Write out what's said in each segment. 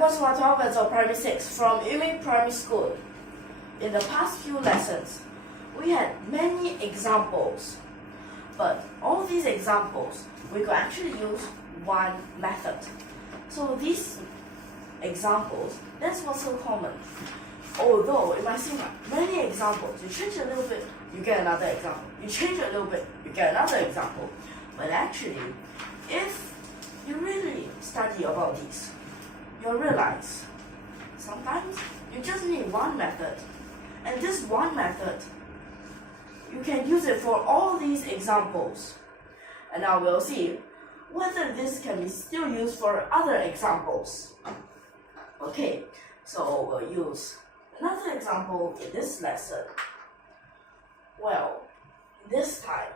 Class 12 of Primary 6 from YUMIN Primary School. In the past few lessons, we had many examples, but all these examples, we could actually use one method. So these examples, that's what's so common. Although it might seem like many examples, you change a little bit, you get another example. You change a little bit, you get another example. But actually, if you really study about these, you'll realize sometimes you just need one method. And this one method, you can use it for all these examples. And now we'll see whether this can be still used for other examples. Okay, so we'll use another example in this lesson. Well, this time,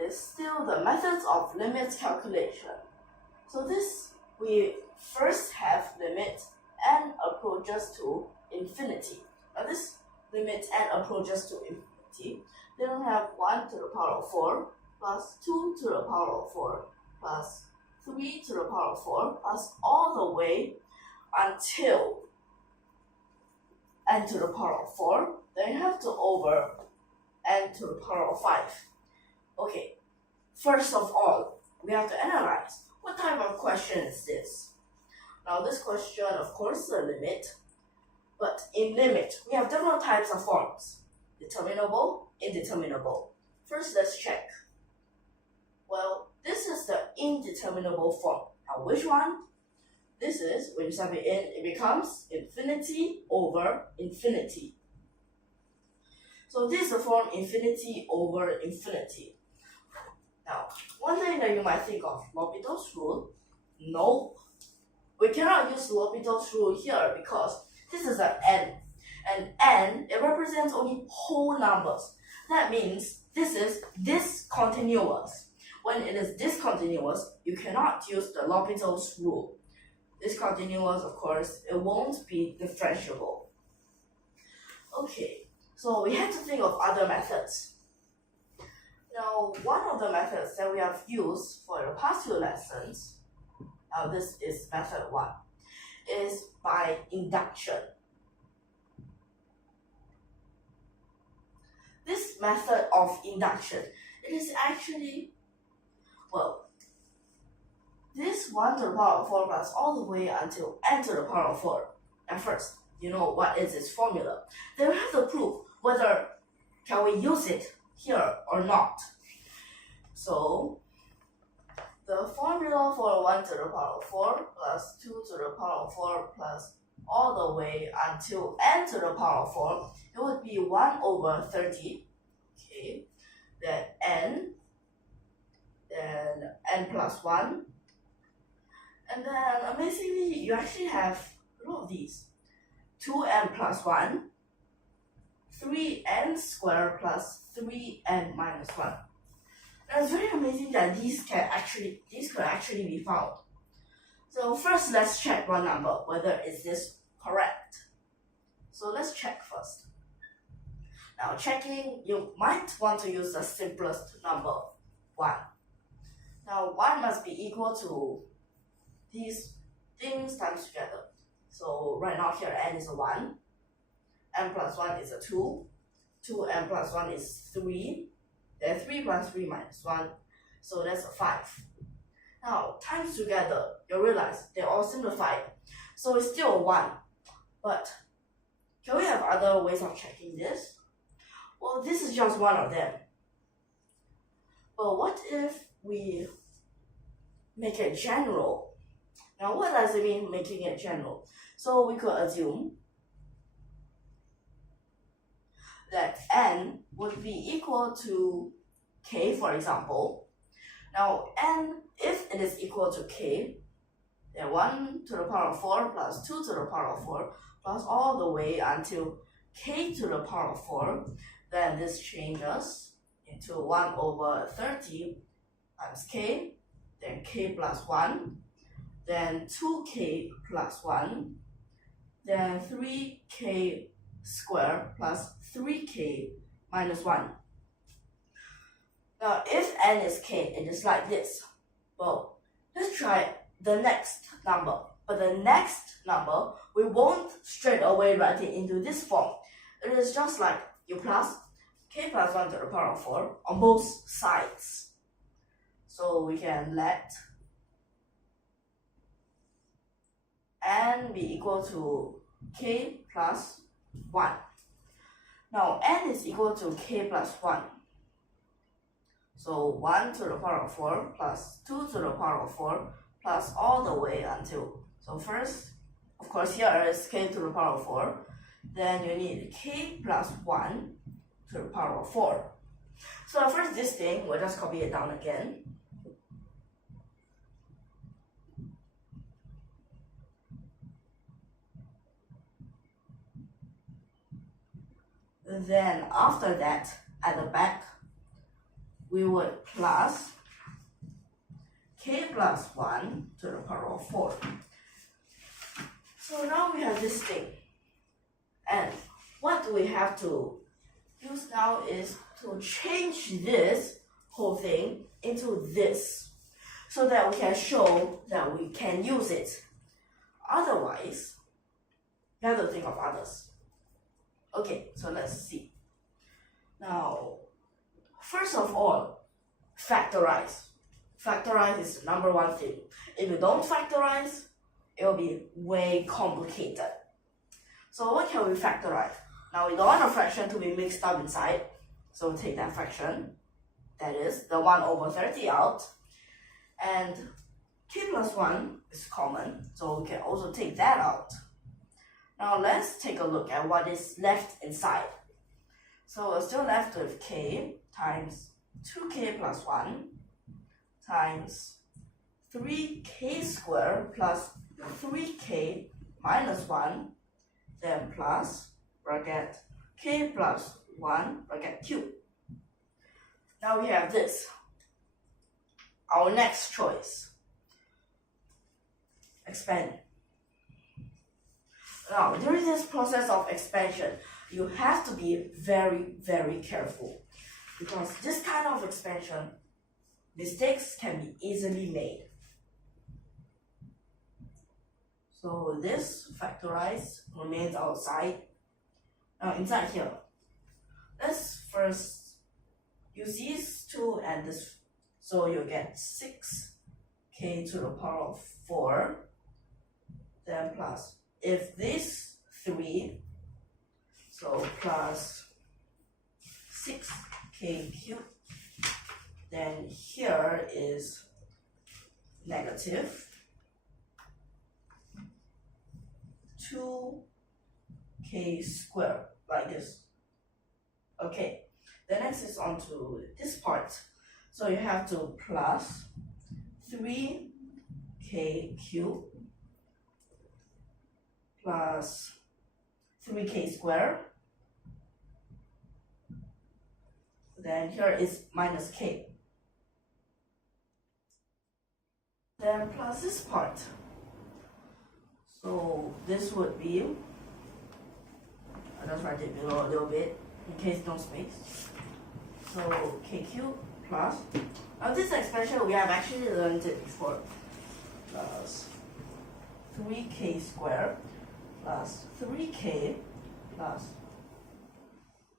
it's still the methods of limit calculation. So this, we first have limit n approaches to infinity. Now this limit n approaches to infinity, then we have 1 to the power of 4 plus 2 to the power of 4 plus 3 to the power of 4 plus all the way until n to the power of 4. Then you have to over n to the power of 5. Okay, first of all, we have to analyze what type of question is this. Now this question, of course, is a limit. But in limit, we have different types of forms. Determinable, indeterminable. First, let's check. Well, this is the indeterminable form. Now, which one? This is, when you sub it in, it becomes infinity over infinity. So this is the form infinity over infinity. Now, one thing that you might think of, L'Hopital's rule. No, we cannot use L'Hopital's rule here because this is an n, and n, it represents only whole numbers. That means this is discontinuous. When it is discontinuous, you cannot use the L'Hopital's rule. Discontinuous, of course, it won't be differentiable. Okay, so we have to think of other methods. Now, one of the methods that we have used for the past few lessons, now this is method 1, is by induction. This method of induction, it is actually, well, this 1 to the power of 4 plus all the way until n to the power of 4. At first, you know what is its formula. Then we have to prove whether can we use it here or not. So, the formula for 1 to the power of 4 plus 2 to the power of 4 plus all the way until n to the power of 4, it would be 1 over 30, okay, then n plus 1, and then amazingly, you actually have a lot of these. 2n plus 1, 3n squared plus 3n minus 1. And it's very amazing that these could actually be found. So first, let's check one number, whether is this correct. So let's check first. Now checking, you might want to use the simplest number, 1. Now 1 must be equal to these things times together. So right now here n is a 1, n plus 1 is a 2, 2n plus 1 is 3, then 3 plus 3 minus 1, so that's a 5. Now, times together, you'll realize they're all simplified. So it's still a 1. But can we have other ways of checking this? Well, this is just one of them. But what if we make it general? Now, what does it mean making it general? So we could assume that n would be equal to k, for example. Now, n, if it is equal to k, then 1 to the power of 4 plus 2 to the power of 4 plus all the way until k to the power of 4, then this changes into 1 over 30 times k, then k plus 1, then 2k plus 1, then 3k squared plus 3k minus 1. Now, if n is k, it is like this. Well, let's try the next number. But the next number, we won't straight away write it into this form. It is just like you plus k plus 1 to the power of 4 on both sides. So we can let n be equal to k plus 1. Now n is equal to k plus 1. So 1 to the power of 4 plus 2 to the power of 4 plus all the way until. So first, of course, here is k to the power of 4. Then you need k plus 1 to the power of 4. So first this thing, we'll just copy it down again. Then after that, at the back, we would plus k plus 1 to the power of 4. So now we have this thing. And what we have to use now is to change this whole thing into this, so that we can show that we can use it. Otherwise, you have to think of others. Okay, so let's see. Now, first of all, factorize. Factorize is the number one thing. If you don't factorize, it will be way complicated. So what can we factorize? Now we don't want a fraction to be mixed up inside, so take that fraction, that is the 1 over 30 out, and k plus 1 is common, so we can also take that out. Now let's take a look at what is left inside. So we're still left with k times 2k plus 1 times 3k squared plus 3k minus 1, then plus bracket k plus 1 bracket cube. Now we have this, our next choice. Expand. Now, during this process of expansion, you have to be very, very careful, because this kind of expansion, mistakes can be easily made. So this factorized remains outside. Now inside here, let's first use these two and this, so you get 6k to the power of 4, then plus, if these 3, so plus 6k cubed, then here is negative 2k squared, like this. Okay, the next is on to this part. So you have to plus 3k cubed plus 3k squared. Then here is minus k. Then plus this part. So this would be, I'll just write it below a little bit in case no space. So k cubed plus, now this expression we have actually learned it before, plus 3k squared plus 3k plus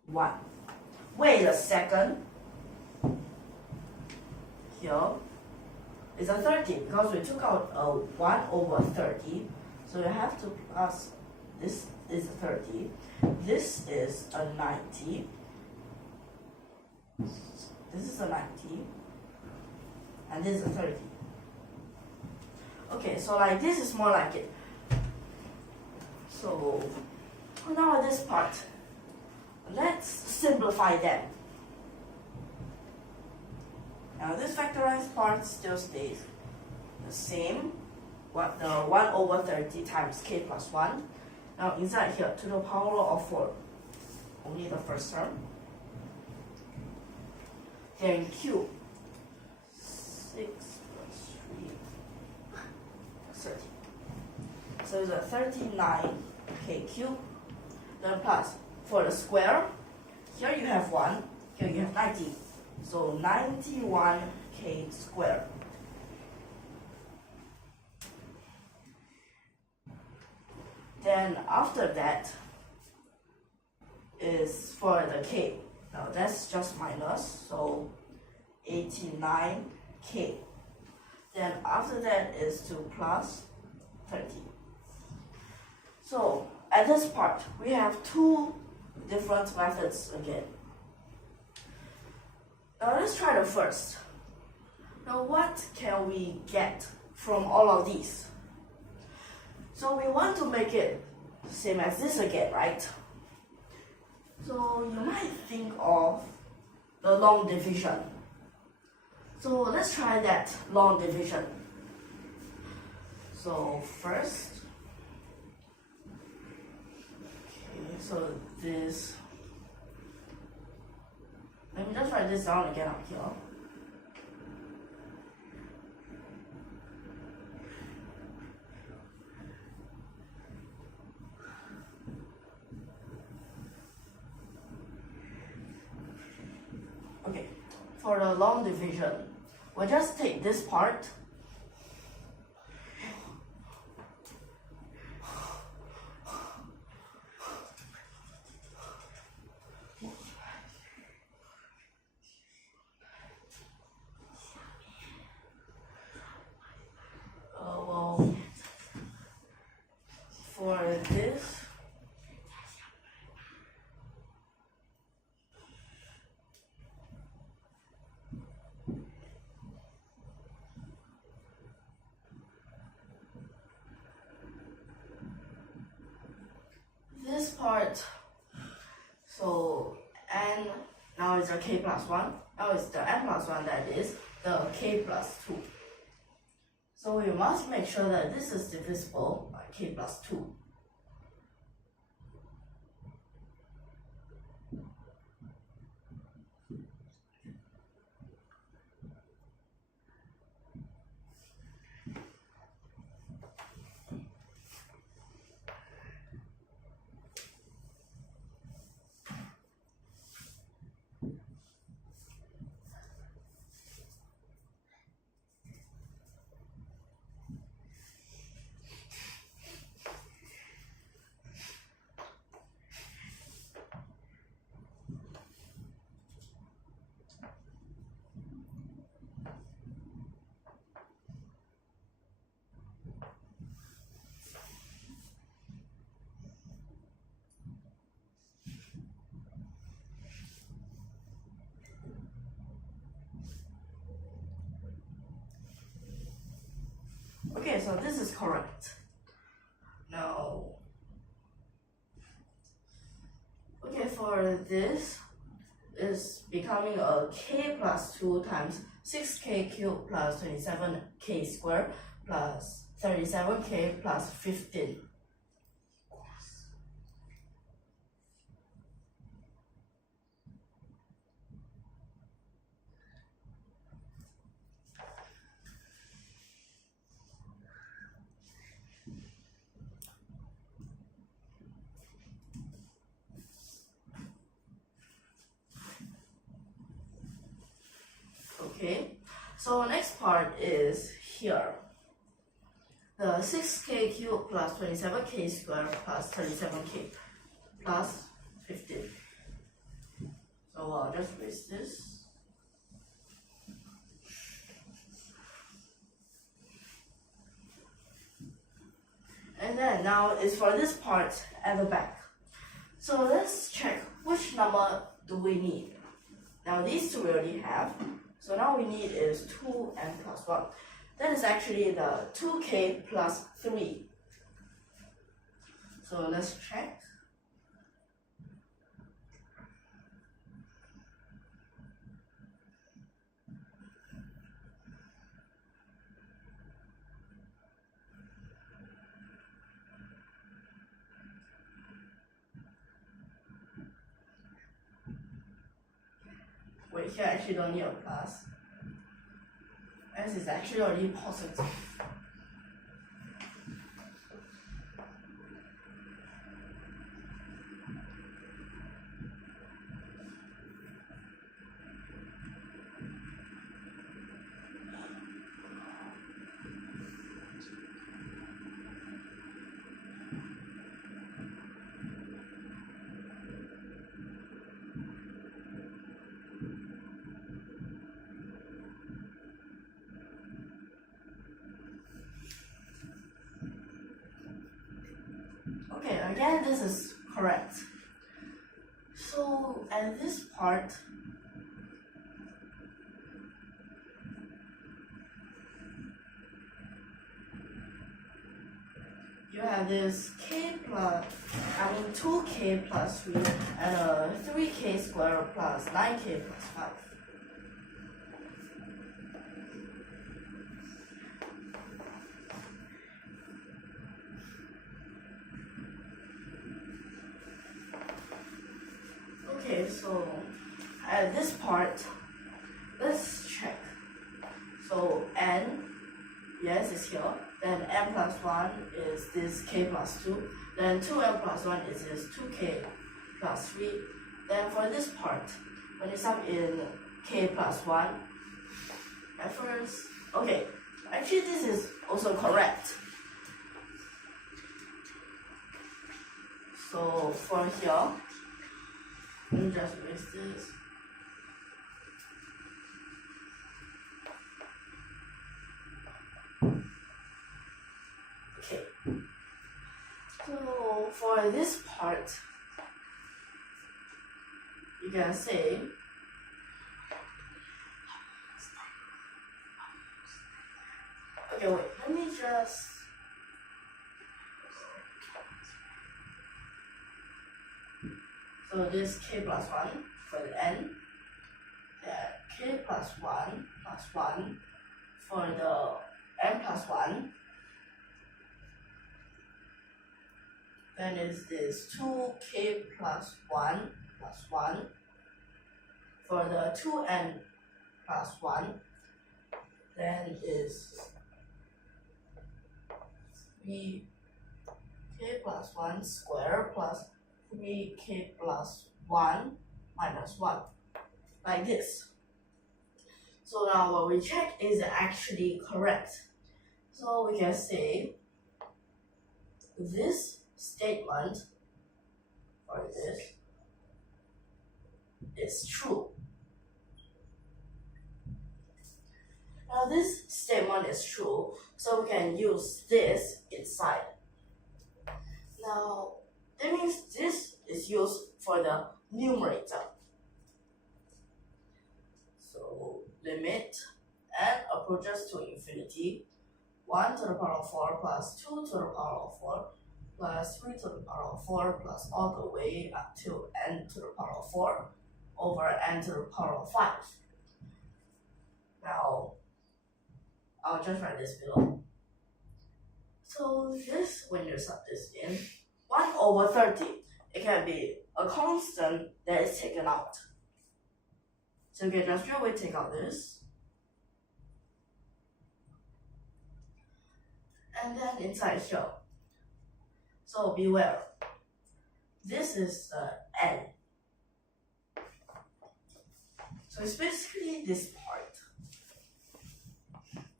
1. Wait a second. Here is a 30 because we took out a 1 over 30. So you have to plus, this is a 30. This is a 90. This is a 90. And this is a 30. Okay, so like this is more like it. So now this part, let's simplify them. Now this factorized part still stays the same. What the 1 over 30 times k plus 1. Now inside here, to the power of 4, only the first term. Then cube, 6 plus 3, 30. So it's a 39k cubed. Then plus, for the square, here you have 1, here you have 90. So 91k squared. Then after that is for the k. Now that's just minus, so 89k. Then after that is 2 plus 30. So at this part, we have two different methods again. Now let's try the first. Now what can we get from all of these? So we want to make it same as this again, right? So you might think of the long division. So let's try that long division. So first, okay, so this, let me just write this down again up here. Okay, for the long division, we'll just take this part for this, this part, so n now is a k plus 1, now it's the n plus 1, that is the k plus 2. So we must make sure that this is divisible by k plus 2. Okay, so this is correct. Now, okay, for this is becoming a k plus 2 times 6k cubed plus 27k squared plus 37k plus 15. Okay, so next part is here. The 6k cubed plus 27k squared plus 37k plus 15. So I'll just erase this. And then now is for this part at the back. So let's check which number do we need. Now these two we already have. So now we need is 2n plus 1. That is actually the 2k plus 3. So let's check. Wait, here I actually don't need a plus, as it's actually already positive. Okay, again, this is correct. So, at this part, you have this 2k plus 3 and a 3k squared plus 9k plus 5. Okay, so at this part, let's check. So n, yes, is here. Then n plus 1 is this k plus 2. Then 2n plus 1 is this 2k plus 3. Then for this part, when you sum in k plus 1, at first, okay, actually this is also correct. So for here, let me just erase this. Okay. So for this part, you can say okay, wait, let me just so this k plus 1 for the n, k plus 1 for the n plus 1, then is this 2k plus 1 for the 2n plus 1, then is 3k plus 1 square plus 3k plus 1 minus 1, like this. So now what we check is actually correct. So we can say this statement or this is true. Now this statement is true, so we can use this inside. Now that means this is used for the numerator. So limit n approaches to infinity, 1 to the power of 4 plus 2 to the power of 4 plus 3 to the power of 4 plus all the way up to n to the power of 4 over n to the power of 5. Now, I'll just write this below. So this, when you sub this in, 1 over 30, it can be a constant that is taken out. So you can just straight away take out this. And then inside here. So beware. This is n. So it's basically this part.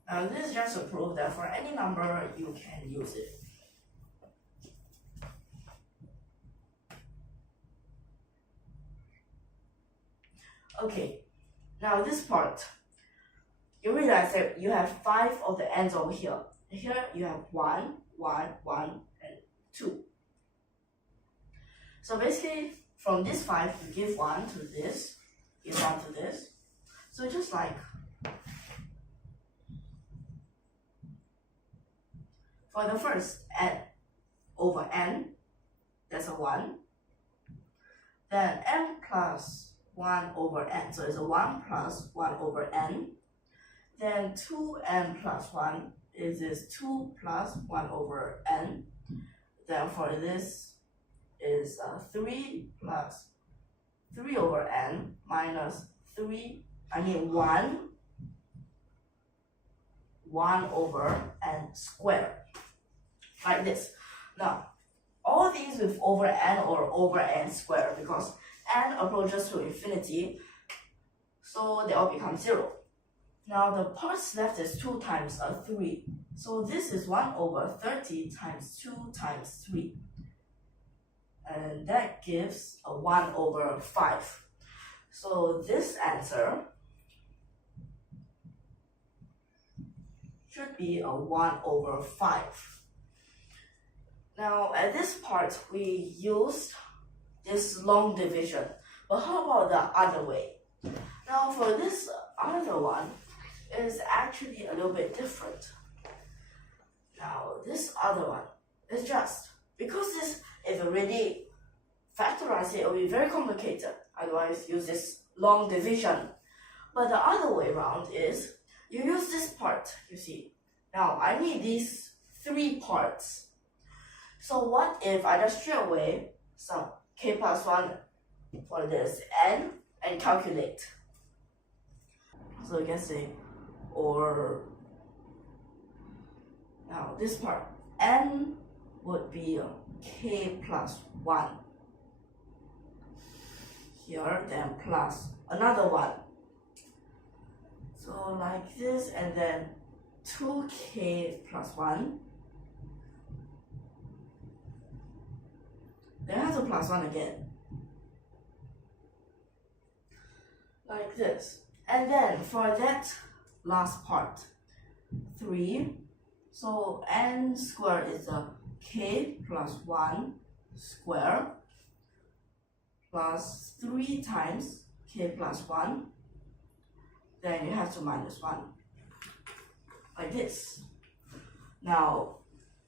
Now this is just a proof that for any number you can use it. Okay, now this part, you realize that you have 5 of the n's over here. Here you have 1, 1, 1, and 2. So basically, from this 5, you give 1 to this, give 1 to this. So just like for the first n over n, that's a 1. Then n plus 1 over n, so it's a 1 plus 1 over n. Then 2n plus 1 is this 2 plus 1 over n. Then for this is 3 plus 3 over n minus 1 over n squared, like this. Now, all these with over n or over n squared, because n approaches to infinity, so they all become 0. Now the parts left is 2 times 3. So this is 1 over 30 times 2 times 3. And that gives a 1 over 5. So this answer should be a 1 over 5. Now at this part we used this long division, but how about the other way? Now for this other one is actually a little bit different. Now this other one is just, because this, if you really factorize it will be very complicated, otherwise use this long division. But the other way around is, you use this part, you see. Now I need these 3 parts. So what if I just straight away some k plus 1 for this n and calculate? So you can say, or now this part, n would be k plus 1 here, then plus another 1. So like this, and then 2k plus 1. Then I have to plus 1 again. Like this. And then for that last part, 3. So n squared is a k plus 1 square plus 3 times k plus 1. Then you have to minus 1. Like this. Now,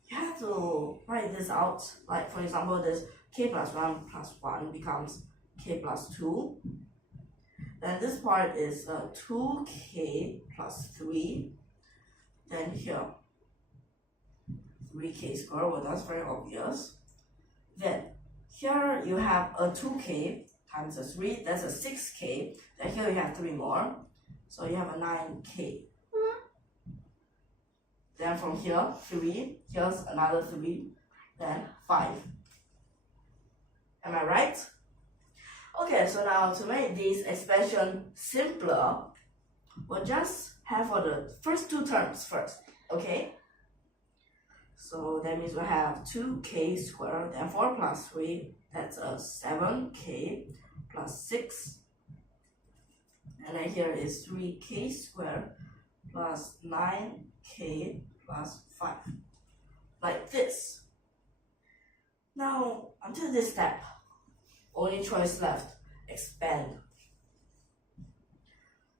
you have to write this out. Like for example, this k plus 1 becomes k plus 2. Then this part is 2k plus 3. Then here, 3k squared, well that's very obvious. Then here you have a 2k times a 3, that's a 6k. Then here you have 3 more, so you have a 9k. Then from here, 3, here's another 3, then 5. Am I right? Okay, so now to make this expression simpler, we'll just have for the first 2 terms first, okay? So that means we'll have 2k squared, then 4 plus 3, that's a 7k plus 6. And then here is 3k squared plus 9k plus 5. Like this. Now, until this step, only choice left, expand.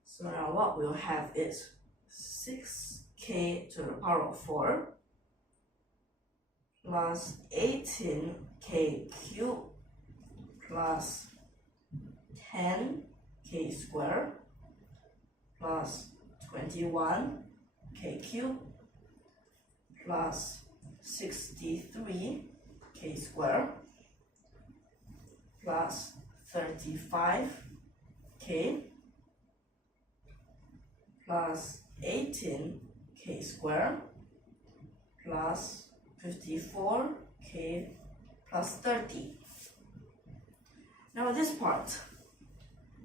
So now what we'll have is 6k to the power of 4 plus 18k cubed plus 10k squared plus 21k cubed plus 63k squared plus 35k plus 18k squared plus 54k plus 30. Now this part,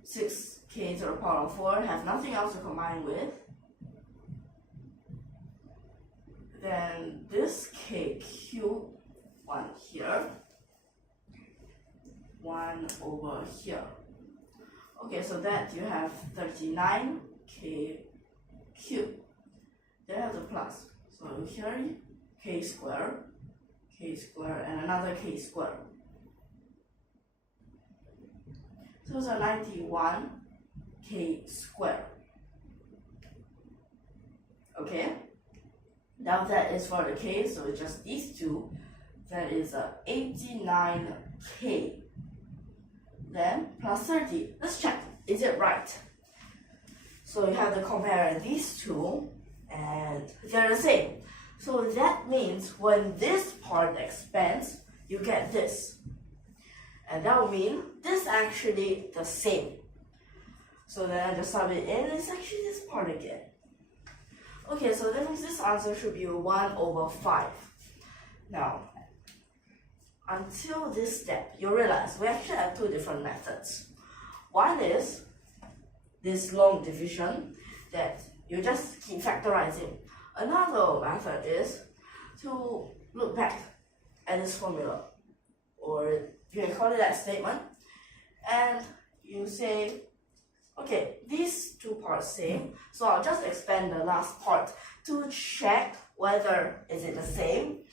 6k to the power of 4, have nothing else to combine with. Then this k cubed, 1 here, 1 over here. Okay, so that you have 39k cubed. Then you have the plus. So here, k squared, and another k squared. So it's a 91k squared. Okay? Now that is for the k, so it's just these two. That is a 89k. Then plus 30. Let's check. Is it right? So you have to compare these two, and they're the same. So that means when this part expands, you get this. And that will mean this actually the same. So then I just sub it in, it's actually this part again. Okay, so that means this answer should be 1 over 5. Now, until this step, you realize we actually have 2 different methods. One is this long division that you just keep factorizing. Another method is to look back at this formula, or you can call it that statement, and you say, okay, these 2 parts same, so I'll just expand the last part to check whether is it the same.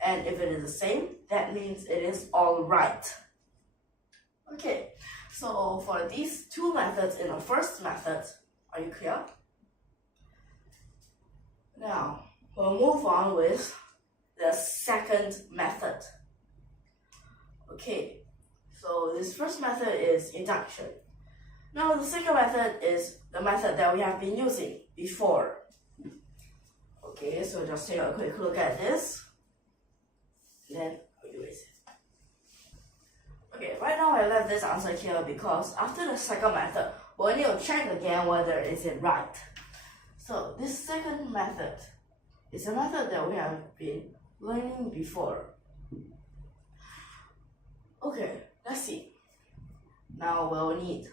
And if it is the same, that means it is all right. Okay, so for these two methods in the first method, are you clear? Now, we'll move on with the second method. Okay, so this first method is induction. Now, the second method is the method that we have been using before. Okay, so just take a quick look at this. Then I'll erase it. Okay, right now I left this answer here because after the second method, we'll need to check again whether is it right. So this second method is a method that we have been learning before. Okay, let's see. Now we'll need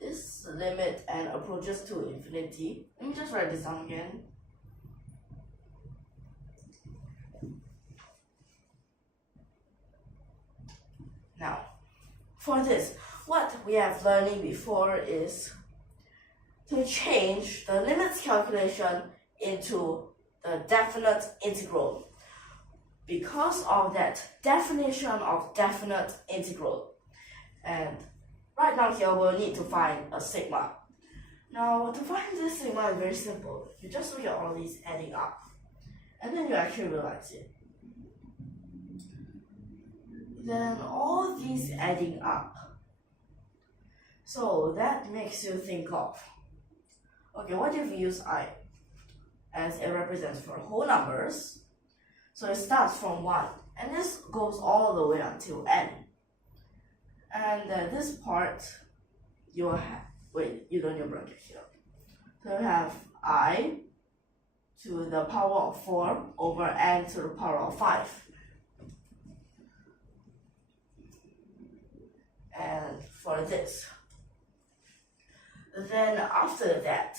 this limit and approaches to infinity. Let me just write this down again. Now, for this, what we have learning before is to change the limits calculation into the definite integral. Because of that definition of definite integral. And right now here we'll need to find a sigma. Now to find this sigma is very simple. You just look at all these adding up. And then you actually realize it. Then all these adding up. So that makes you think of, okay, what if we use I as it represents for whole numbers? So it starts from 1, and this goes all the way until n. And this part, you have, you don't need a bracket here. So you have I to the power of 4 over n to the power of 5. And for this. Then after that,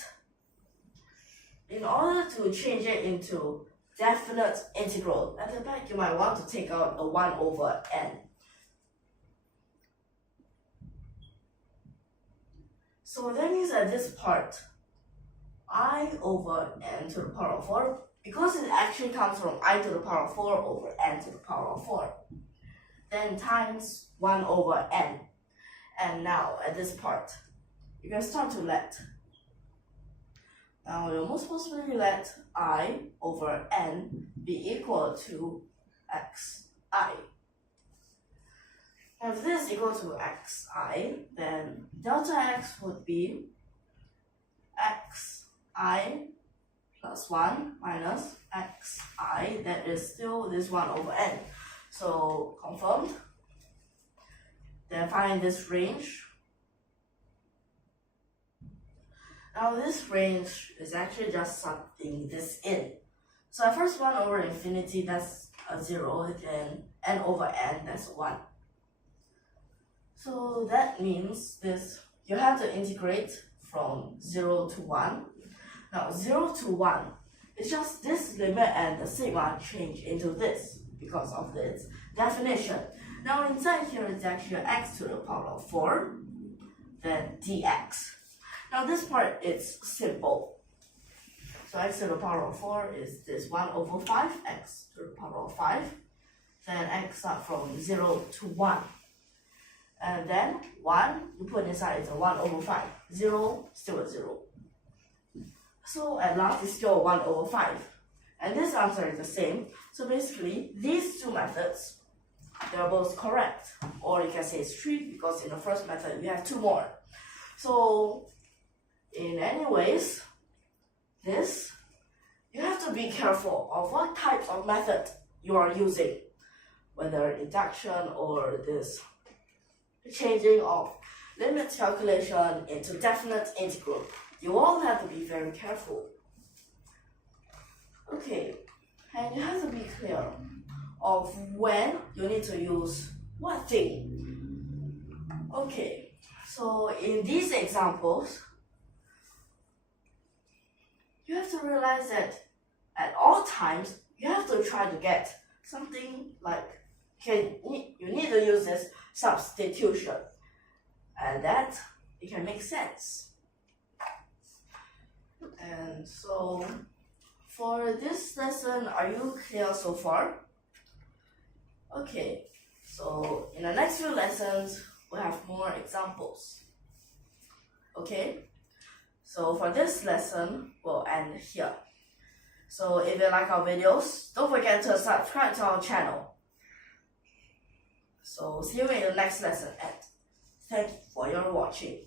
in order to change it into definite integral, at the back you might want to take out a 1 over n. So that means that this part, I over n to the power of 4, because it actually comes from I to the power of 4 over n to the power of 4, then times 1 over n. And now at this part, you can start to let. Now you most possibly let I over n be equal to xi. If this is equal to xi, then delta x would be xi plus 1 minus xi, that is still this 1 over n. So confirmed. Then find this range. Now this range is actually just something this in. So at first 1 over infinity, that's a 0, then n over n, that's 1. So that means this, you have to integrate from 0 to 1. Now 0 to 1, it's just this limit and the sigma change into this because of its definition. Now inside here is actually x to the power of 4, then dx. Now this part is simple. So x to the power of 4 is this 1 over 5, x to the power of 5. Then x start from 0 to 1. And then 1, you put inside is a 1 over 5. 0, still a 0. So at last it's still 1 over 5. And this answer is the same. So basically, these two methods, they are both correct. Or you can say it's 3 because in the first method we have 2 more. So in any ways, this, you have to be careful of what types of method you are using, whether induction or this changing of limits calculation into definite integral. You all have to be very careful. Okay, and you have to be clear of when you need to use what thing. Okay, so in these examples, you have to realize that at all times, you have to try to get something like, okay, you need to use this substitution, and that it can make sense. And so, for this lesson, are you clear so far? Okay, so in the next few lessons, we'll have more examples. Okay, so for this lesson, we'll end here. So if you like our videos, don't forget to subscribe to our channel. So see you in the next lesson and thank you for your watching.